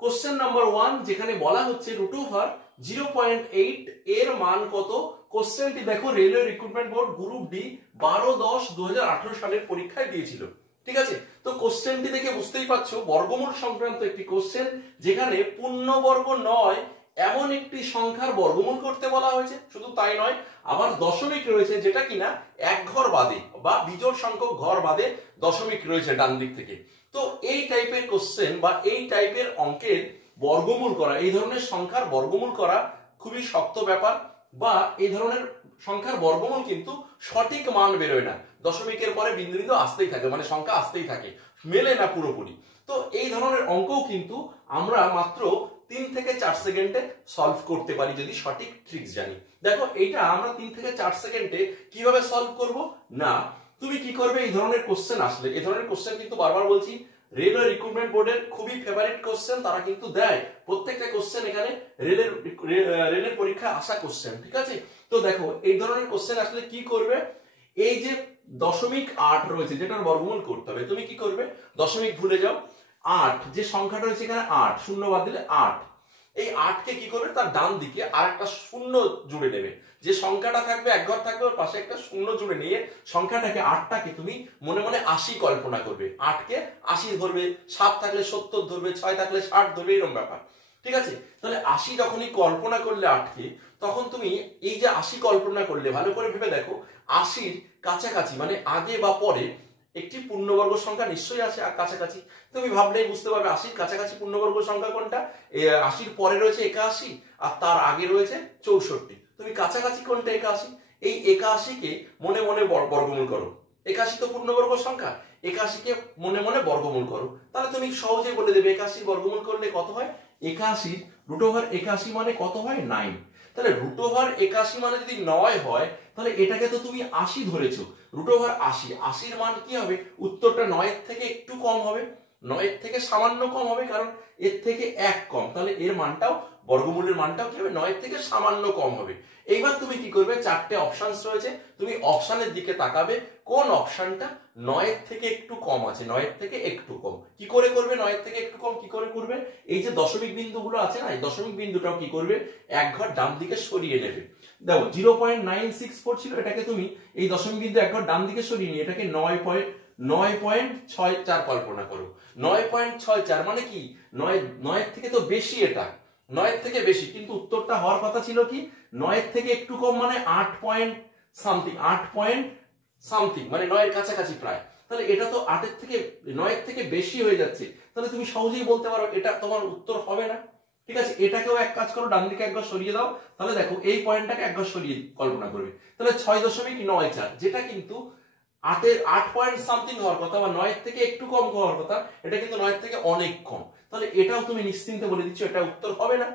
Question number 1 যেখানে বলা হচ্ছে রুট ওভার 0.8 এর মান কত। কোশ্চেনটি দেখো railway recruitment board group D 12-10-2018 সালের পরীক্ষায় দিয়েছিল। ঠিক আছে, তো কোশ্চেনটি দেখে বুঝতেই পারছো বর্গমূল সংক্রান্ত একটি কোশ্চেন, যেখানে পূর্ণবর্গ নয় এমন একটি সংখ্যার বর্গমূল করতে বলা হয়েছে। শুধু তাই নয়, আবার দশমিক রয়েছে, যেটা কিনা এক ঘর বাদে বা বিজোড় সংখ্যক ঘর বাদে দশমিক রয়েছে ডান দিক থেকে। তো এই টাইপের কোশ্চেন বা এই টাইপের অঙ্কের বর্গমূল করা, এই ধরনের সংখ্যার বর্গমূল করা খুবই শক্ত ব্যাপার, বা এই ধরনের সংখ্যার বর্গমূল কিন্তু সঠিক মান বেরোয় না, দশমিকের পরে বিন্দু বিন্দু আসতেই থাকে, মানে সংখ্যা আসতেই থাকে, মেলে না পুরোপুরি। তো এই ধরনের অঙ্কও কিন্তু আমরা মাত্র 3 থেকে 4 সেকেন্ডে সলভ করতে পারি যদি সঠিক ট্রিক্স জানি। দেখো এইটা আমরা 3 থেকে 4 সেকেন্ডে কিভাবে সলভ করব না, তুমি কি করবে, এই ধরনের কোশ্চেন আসলে, এই ধরনের কোশ্চেন কিন্তু বারবার বলছি রেলওয়ে রিক্রুটমেন্ট বোর্ডের খুবই ফেভারিট কোশ্চেন, তারা কিন্তু দেয় প্রত্যেকটা কোশ্চেন এখানে রেলের পরীক্ষায় আসা কোশ্চেন। ঠিক আছে, তো দেখো এই ধরনের কোশ্চেন আসলে কি করবে, এই যে 0.8 রয়েছে যেটার বর্গমূল করতে হবে, তুমি কি করবে, দশমিক ভুলে যাও, 8 যে সংখ্যাটা রয়েছে এখানে 8 শূন্য বাদ দিলে 8, এই 8 কে কি করবে, তার ডান দিকে আর একটা শূন্য জুড়ে নেবে, যে সংখ্যাটা থাকবে এক ঘর থাকবে ওর পাশে একটা শূন্য জুড়ে নিয়ে সংখ্যাটাকে 8টাকে তুমি মনে মনে 80 কল্পনা করবে, 8 কে 80 ধরবে, 7 থাকলে 70 ধরবে, 6 থাকলে 60 ধরবে, এরকম ব্যাপার। ঠিক আছে, তাহলে 80 যখনই কল্পনা করলে 8 কে, তখন তুমি এই যে 80 কল্পনা করলে ভালো করে ভেবে দেখো 80-র কাছাকাছি মানে আগে বা পরে একটি পূর্ণবর্গ সংখ্যা নিশ্চয়ই আছে আর কাছাকাছি। তুমি ভাবলেই বুঝতে পারবে 80-র কাছাকাছি পূর্ণবর্গ সংখ্যা কোনটা, 80-র পরে রয়েছে 81 আর তার আগে রয়েছে 64। তুমি কাছাকাছি কোনটা 81, এই 81 কে মনে মনে বর্গমূল করো, 81 তো পূর্ণবর্গ সংখ্যা, 81 কে মনে মনে বর্গমূল করো, তাহলে তুমি সহজেই বলে দেবে 81 বর্গমূল করলে কত হয়, 81 রুট ওভার 81 মানে কত হয় 9। তাহলে রুট ওভার 81 মানে যদি 9 হয়, তাহলে এটাকে তো তুমি 80 ধরেছো, রুট ওভার 80, 80-র মান কি হবে, উত্তরটা 9-এর থেকে একটু কম হবে, 9-এর থেকে সামান্য কম হবে, কারণ এর থেকে 1 কম, তাহলে এর মানটাও বর্গমূলের মানটাও কি হবে, 9-এর থেকে সামান্য কম হবে। এইবার তুমি কি করবে, 4টে অপশনস রয়েছে, তুমি অপশনের দিকে তাকাবে কোন অপশনটা 9-এর থেকে একটু কম আছে, 9-এর থেকে একটু কম। কি করে করবে 9-এর থেকে একটু কম, কি করে করবে, এই যে দশমিক বিন্দুগুলো আছে না, এই দশমিক বিন্দুটাও কি করবে, এক ঘর ডান দিকে সরিয়ে নেবে। দেখো 0.964 ছিল, এটাকে তুমি এই দশমিক বিন্দু এক ঘর ডান দিকে সরিয়ে নিয়ে এটাকে 9.64 কল্পনা করো। 9.64 মানে কি, 9-এর থেকে তো বেশি, এটা 9-এর থেকে বেশি, কিন্তু উত্তরটা হওয়ার কথা ছিল কি 9-এর থেকে একটু কম, মানে 8 পয়েন্ট সামথিং, মানে 9-এর কাছাকাছি প্রায়। তাহলে এটা তো 8-এর থেকে 9-এর থেকে বেশি হয়ে যাচ্ছে, তাহলে তুমি সহজেই বলতে পারো এটা তোমার উত্তর হবে না। ঠিক আছে, এটাকেও এক কাজ করো, ডান দিকে একবার সরিয়ে দাও, তাহলে দেখো এই পয়েন্টটাকে একবার সরিয়ে কল্পনা করবে, তাহলে 6.94, যেটা কিন্তু 8 পয়েন্ট সামথিং হওয়ার কথা বা 9-এর থেকে একটু কম হওয়ার কথা, এটা কিন্তু 9-এর থেকে অনেক কম, তাহলে এটাও তুমি নিশ্চিন্তে বলে দিচ্ছ এটা উত্তর হবে না।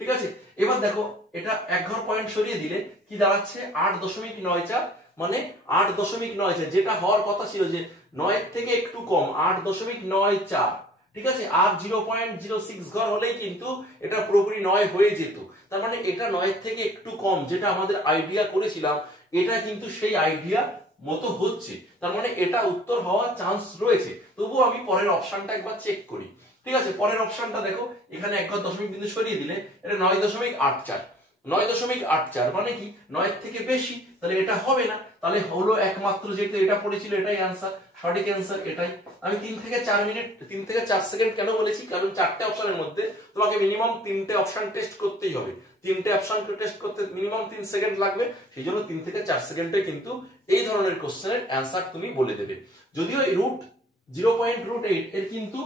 ঠিক আছে, এবার দেখো এটা এক ঘর পয়েন্ট সরিয়ে দিলে কি দাঁড়াচ্ছে, 8.94, মানে 8.94, যেটা হওয়ার কথা ছিল যে 9-এর থেকে একটু কম, 8.94। ঠিক আছে, আর 0.06 ঘর হলেই কিন্তু এটা পুরোপুরি 9 হয়ে যেত, তার মানে এটা 9-এর থেকে একটু কম, যেটা আমাদের আইডিয়া করেছিলাম এটা কিন্তু সেই আইডিয়া মতো হচ্ছে, তার মানে এটা উত্তর হওয়ার চান্স রয়েছে। তবুও আমি পরের অপশনটা একবার চেক করি। ঠিক আছে, পরের অপশনটা দেখো, এখানে এক ঘর দশমিক বিন্দু সরিয়ে দিলে এটা 9.84, 9.84 মানে কি 9-এর থেকে বেশি, তাহলে এটা হবে না, তাহলে হলো একমাত্র যেটা এটা পড়েছিল এটাই অ্যান্সার, সঠিক অ্যান্সার এটাই। আমি 3 থেকে 4 সেকেন্ড কেন বলেছি, কারণ 4টে অপশনের মধ্যে তোমাকে মিনিমাম 3টে অপশন টেস্ট করতেই হবে, 3টে অপশন টেস্ট করতে মিনিমাম 3 সেকেন্ড লাগবে, সেই জন্য 3 থেকে 4 সেকেন্ডে কিন্তু এই ধরনের কোশ্চেনের অ্যান্সার তুমি বলে দেবে। যদিও এই রুট 0.8 এর কিন্তু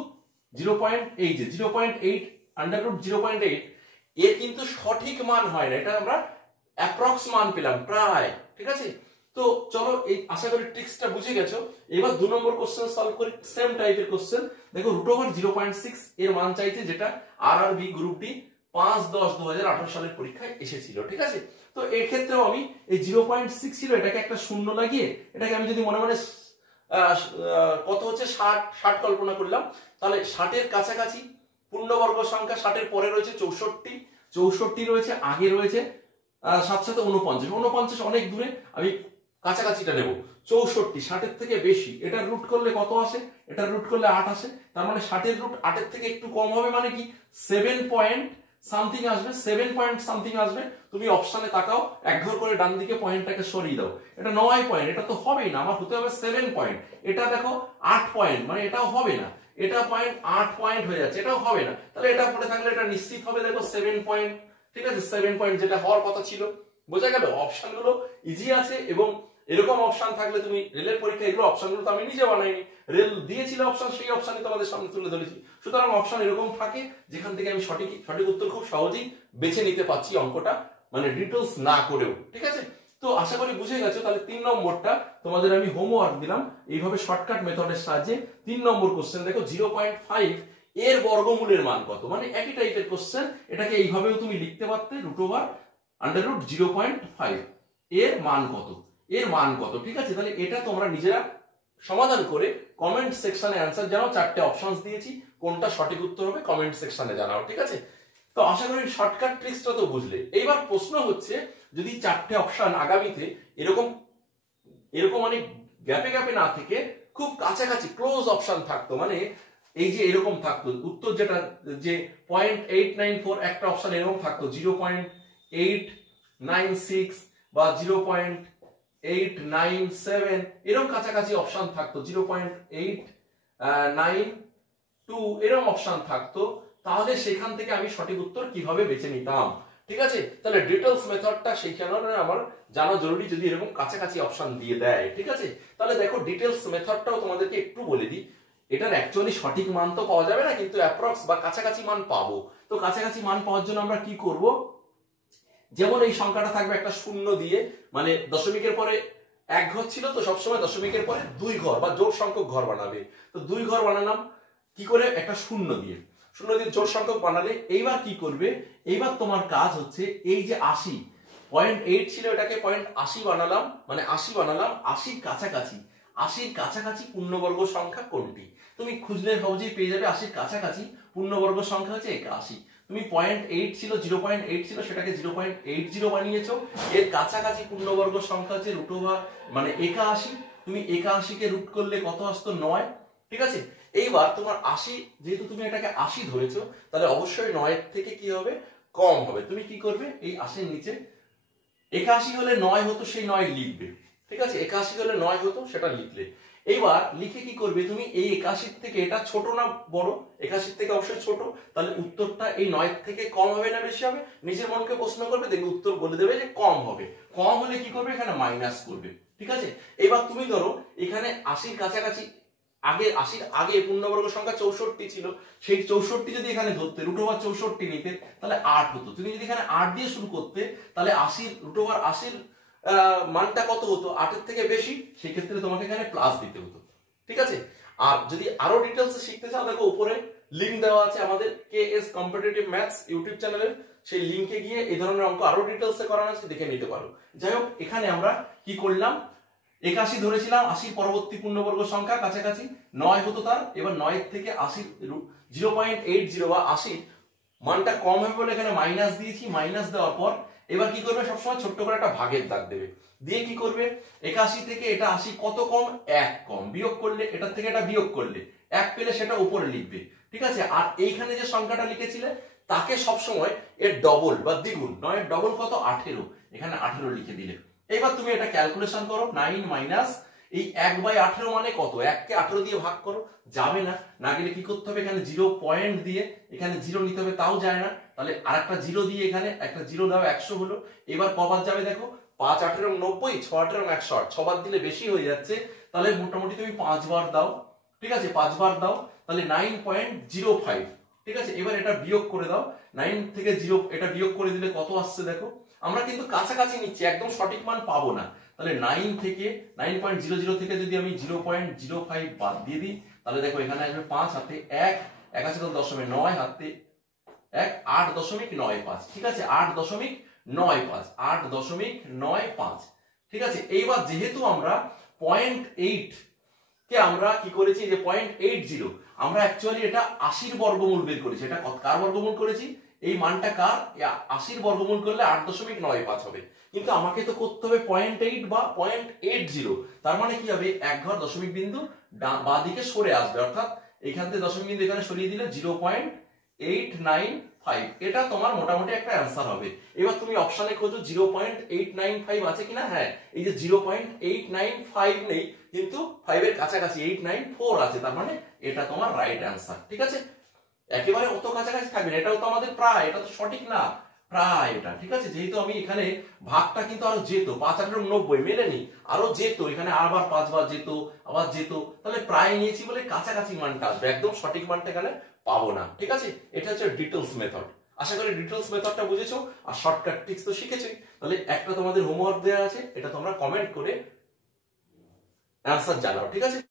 0.8 আন্ডার রুট 0.8 এর কিন্তু সঠিক মান হয় না, এটা আমরা অ্যাপ্রক্স মান পেলাম প্রায়। ঠিক আছে, তো চলো এই আশা করি ট্রিক্সটা বুঝে গেছো। এবার 2 নম্বর কোশ্চেন সলভ করি, সেম টাইপের কোশ্চেন। দেখো রুট ওভার 0.6 এর মান চাইছে, যেটা আরআরবি গ্রুপ ডি 5-10-2018 সালের পরীক্ষায় এসেছিল। ঠিক আছে, তো এর ক্ষেত্রেও আমি এই 0.6 ছিল, এটাকে একটা শূন্য লাগিয়ে এটাকে আমি যদি মনে মনে কত হচ্ছে 60 কল্পনা করলাম, তাহলে 60-এর কাছাকাছি পূর্ণবর্গ সংখ্যা, 60-এর পরে রয়েছে 64 রয়েছে, আগে রয়েছে 7 7 49 অনেক দূরে, আমি কাছাকাছিটা নেব, 64, 60-এর থেকে বেশি, এটা রুট করলে কত আসে? এটা রুট করলে 8 আসে। তার মানে 60-এর রুট 8-এর থেকে একটু কম হবে, মানে কি 7 পয়েন্ট সামথিং আসবে, 7 পয়েন্ট সামথিং আসবে। তুমি অপশনে তাকাও, এক ঘর করে ডান দিকে পয়েন্টটাকে সরিয়ে দাও, এটা 9 পয়েন্ট, এটা তো হবেই না, আমার হতে হবে 7 পয়েন্ট। এটা দেখো 8 পয়েন্ট, মানে এটাও হবে না, এটা পয়েন্ট 8 পয়েন্ট হয়ে যাচ্ছে, এটাও হবে না। তাহলে এটা পড়ে থাকলে এটা নিশ্চিত হবে দেখো 7 পয়েন্ট। ঠিক আছে, 7 পয়েন্ট যেটা হওয়ার কথা ছিল। বোঝা গেল? অপশনগুলো ইজি আছে, এবং এরকম অপশন থাকলে তুমি রেলের পরীক্ষা, এগুলো অপশনগুলো তো আমি নিজে বানাইনি, রেল দিয়েছিল অপশন, সেই অপশনই তোমাদের সামনে তুলে ধরেছি। সুতরাং অপশন এরকম থাকে যেখান থেকে আমি সঠিক উত্তর খুব সহজেই বেছে নিতে পারছি অঙ্কটা, মানে ডিটেলস না করেও। ঠিক আছে, তো আশা করি বুঝে গেছো। তাহলে 3 নম্বরটা তোমাদের আমি হোমওয়ার্ক দিলাম, এইভাবে শর্টকাট মেথডের সাহায্যে 3 নম্বর কোশ্চেন দেখো 0.5 এর বর্গমূলের মান কত, মানে একই টাইপের কোশ্চেন, এটাকে এইভাবেও তুমি লিখতে পারতে, √0.5 এর মান কত, এর মান কত। ঠিক আছে, তাহলে এটা তোমরা নিজেরা সমাধান করে কমেন্ট সেকশনে অ্যান্সার জানাও। 4টে অপশনস দিয়েছি, কোনটা সঠিক উত্তর হবে কমেন্ট সেকশনে জানাও। ঠিক আছে, তো আশা করি শর্টকাট ট্রিক্সটা তো বুঝলে। এইবার প্রশ্ন হচ্ছে, যদি 4টে অপশন আগামীতে এরকম মানে গ্যাপে গ্যাপে না থেকে খুব কাছাকাছি ক্লোজ অপশন থাকতো, মানে এই যে এরকম থাকতো উত্তর, যেটা যে 0.894 একটা অপশন এরকম থাকতো, 0.896 বা 0.897 এরকম কাছাকাছি অপশন থাকতো, 0.892 এরকম অপশন থাকতো, তাহলে সেখান থেকে আমি সঠিক উত্তর কিভাবে বেছে নিতাম। ঠিক আছে, তাহলে ডিটেলস মেথডটা সেইখানে আমার জানা জরুরি, যদি এরকম কাছাকাছি অপশন দিয়ে দেয়। ঠিক আছে, তাহলে দেখো ডিটেলস মেথডটাও তোমাদেরকে একটু বলে দিই। এটার অ্যাকচুয়ালি সঠিক মান তো পাওয়া যাবে না, কিন্তু অ্যাপ্রক্স বা কাছাকাছি মান পাবো। তো কাছাকাছি মান পাওয়ার জন্য আমরা কি করব, যেমন এই সংখ্যাটা থাকবে একটা শূন্য দিয়ে, মানে দশমিকের পরে এক ঘর ছিল, তো সবসময় দশমিকের পরে 2 ঘর বা জোড় সংখ্যক ঘর বানাবে। তো 2 ঘর বানালাম কি করে, একটা শূন্য দিয়ে জোড় সংখ্যক বানালে এইবার কি করবে, এইবার তোমার কাজ হচ্ছে এই যে 80, 0.8 ছিল, এটাকে 0.80 বানালাম, মানে 80 বানালাম। 80-র কাছাকাছি, 80-র কাছাকাছি পূর্ণবর্গ সংখ্যা কোনটি, তুমি খুঁজলে সহজেই পেয়ে যাবে। 80-র কাছাকাছি পূর্ণবর্গ সংখ্যা হচ্ছে 81। তুমি 0.8 ছিল, 0.8 ছিল, সেটাকে 0.80 বানিয়েছো। এর কাছাকাছি পূর্ণবর্গ সংখ্যা হচ্ছে √, মানে 81। তুমি 81 কে রুট করলে কত আসতো, 9। ঠিক আছে, এইবার তোমার 80, যেহেতু তুমি এটাকে 80 ধরেছো, তাহলে অবশ্যই 9 থেকে কি হবে, কম হবে। তুমি কি করবে, এই 80-র নিচে 81 হলে 9 হতো, সেই 9 লিখবে। ঠিক আছে, 81 হলে 9 হতো, সেটা লিখলে। এইবার লিখে কি করবে, তুমি এই 81 থেকে এটা ছোট না বড়, 81 থেকে অবশ্যই ছোট, তাহলে উত্তরটা এই 9 থেকে কম হবে না বেশি হবে, নিজের মনকে প্রশ্ন করবে, দেখবে উত্তর বলে দেবে যে কম হবে। কম হলে কি করবে, এখানে মাইনাস করবে। ঠিক আছে, এবার তুমি ধরো এখানে 80-র কাছাকাছি, আগে 80-র আগে পূর্ণবর্গ সংখ্যা 64 ছিল, সেই 64 যদি এখানে ধরতে, √64 নিতে, তাহলে 8 হতো। তুমি যদি এখানে 8 দিয়ে শুরু করতে, তাহলে 80 √80-র মানটা কত হতো, 8-এর থেকে বেশি, সেই ক্ষেত্রে তোমাকে এখানে প্লাস দিতে হতো। ঠিক আছে, আর যদি আরো ডিটেলসে শিখতে চাও, দেখো উপরে লিংক দেওয়া আছে আমাদের KS কম্পিটিটিভ ম্যাথস ইউটিউব চ্যানেলের, সেই লিংকে গিয়ে এই ধরনের অঙ্ক আরো ডিটেলসে করানো আছে, দেখে নিতে পারো। যাই হোক, এখানে আমরা কি করলাম, 81 ধরেছিলাম, 80 পরবর্তী পূর্ণবর্গ সংখ্যা কাছাকাছি 9 হতো তার। এবার 9 থেকে 80, 0.80 বা 80 মানটা কম হবে বলে এখানে মাইনাস দিয়েছি। মাইনাস দেওয়ার পর এবার কি করবে, সবসময় ছোট্ট করে একটা ভাগের দাগ দেবে, দিয়ে কি করবে, 81 থেকে এটা 80 কত কম, 1 কম, বিয়োগ করলে এটার থেকে এটা বিয়োগ করলে 1 পেলে সেটা উপরে লিখবে। ঠিক আছে, আর এইখানে যে সংখ্যাটা লিখেছিলে তাকে সবসময় এর ডবল বা দ্বিগুণ, 9 এর ডবল কত, 18, এখানে 18 লিখে দিলে। এবার তুমি এটা ক্যালকুলেশন করো, 9 মাইনাস এই 1/18 মানে কত, 1 কে 18 দিয়ে ভাগ করো, যাবে না, না গেলে কি করতে হবে, এখানে 0 পয়েন্ট দিয়ে এখানে 0 নিতে হবে, তাও যায় না, তাহলে আরেকটা 0 দিয়ে এখানে একটা 0 দাও, 100 হলো। এবার কবার যাবে দেখো, 5 8 90, 6 8 160, 6 বার দিলে বেশি হয়ে যাচ্ছে, তাহলে মোটামুটি তুমি 5 বার দাও। ঠিক আছে, 5 বার দাও, তাহলে 9.05। ঠিক আছে, এবার এটা বিয়োগ করে দাও, 9 থেকে 0 এটা বিয়োগ করে দিলে কত আসছে দেখো। আমরা কিন্তু কাছাকাছি নিচ্ছি, একদম সঠিক মান পাবো না, তাহলে 9 থেকে 9.00 থেকে যদি আমি 0.05 বাদ দিয়ে দিই, তাহলে দেখো এখানে আসবে 5 হাতে 1, 1 আছে তো 9 হাতে 1, 8.95। ঠিক আছে, 8.95, 8.95। ঠিক আছে, এইবার যেহেতু আমরা 0.8 কে আমরা কি করেছি, যে 0.80 আমরা অ্যাকচুয়ালি এটা 80 বর্গমূল বের করেছি। এটা কার বর্গমূল করেছি? এই মানটা কার? 80 বর্গমূল করলে 8.95 হবে। কিন্তু আমাকে তো করতে হবে 0.8 বা 0.80। তার মানে কি হবে? এক ঘর দশমিক বিন্দু বাঁ দিকে সরে আসবে, অর্থাৎ এখান থেকে দশমিক বিন্দু এখানে সরিয়ে দিলে 0.895। এটা তোমার মোটামুটি একটা অ্যান্সার হবে। এবার তুমি অপশনে খোঁজো 0.895 আছে কিনা। হ্যাঁ, এই যে 0.895 নেই, কিন্তু 5 এর কাছাকাছি 894 আছে, তার মানে এটা তোমার রাইট অ্যান্সার। ঠিক আছে, একেবারে অত কাছাকাছি থাকবে না, এটাও তো আমাদের প্রায়, এটা তো সঠিক না, প্রায় এটা। ঠিক আছে, যেহেতু আমি এখানে ভাগটা কিন্তু আরো যেত, 5 8 90 মেলেনি, আরো যেত, এখানে আবার 5 বার যেত, আবার যেত, তাহলে প্রায় নিয়েছি বলে কাছাকাছি মানটা আসবে, একদম সঠিক মানটা এখানে পাবো না। ঠিক আছে, এটা হচ্ছে ডিটেলস মেথড। আশা করি ডিটেলস মেথডটা বুঝেছো আর শর্টকাট ট্রিক্স তো শিখেছোই। তাহলে একটা তোমাদের হোমওয়ার্ক দেওয়া আছে, এটা তোমরা কমেন্ট করে অ্যান্সার জানাও। ঠিক আছে।